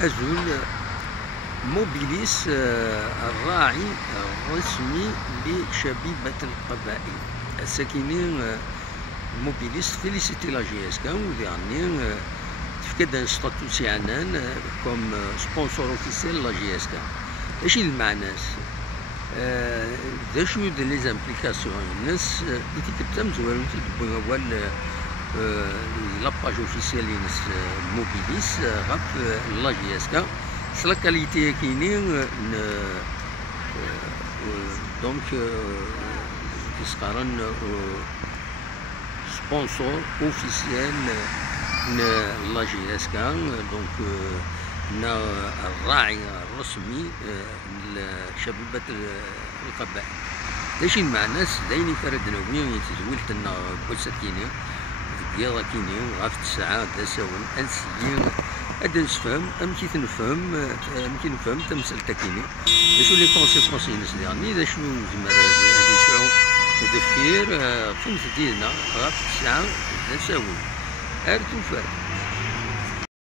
أزول موبيليس الراعي الرسمي لشبيبة القبائل الساكنين موبيليس فيليسيتي لا جي اس كا وديرني تفقد ان ستاتوس عنان كوم سبونسور اوفيسيال لا جي اس كا. اش المعناس؟ ذا شنو لي زامبليكاسيون الناس اللي كتبت مزوالين تدبوا اول لاباج اوفيسيال ناس موبيليس غاف لا جي اس كا سلا كاليتي كاينين دونك كيسقارن سبونسور اوفيسيال لا جي اس كا دونك الراعي الرسمي لشبيبة القبائل. اش المعناس؟ دايني فردنا وين يتزولت لنا بوسات كيني ديالا كيني غاف 9 دساون انسيين هذا نفهم امشي نفهم تمثلت كيني شنو لي كونسيكونس ديالني اذا شنو زعما هادي يسعو دفير فين ديالنا غاف 9 دساون ارتو فات.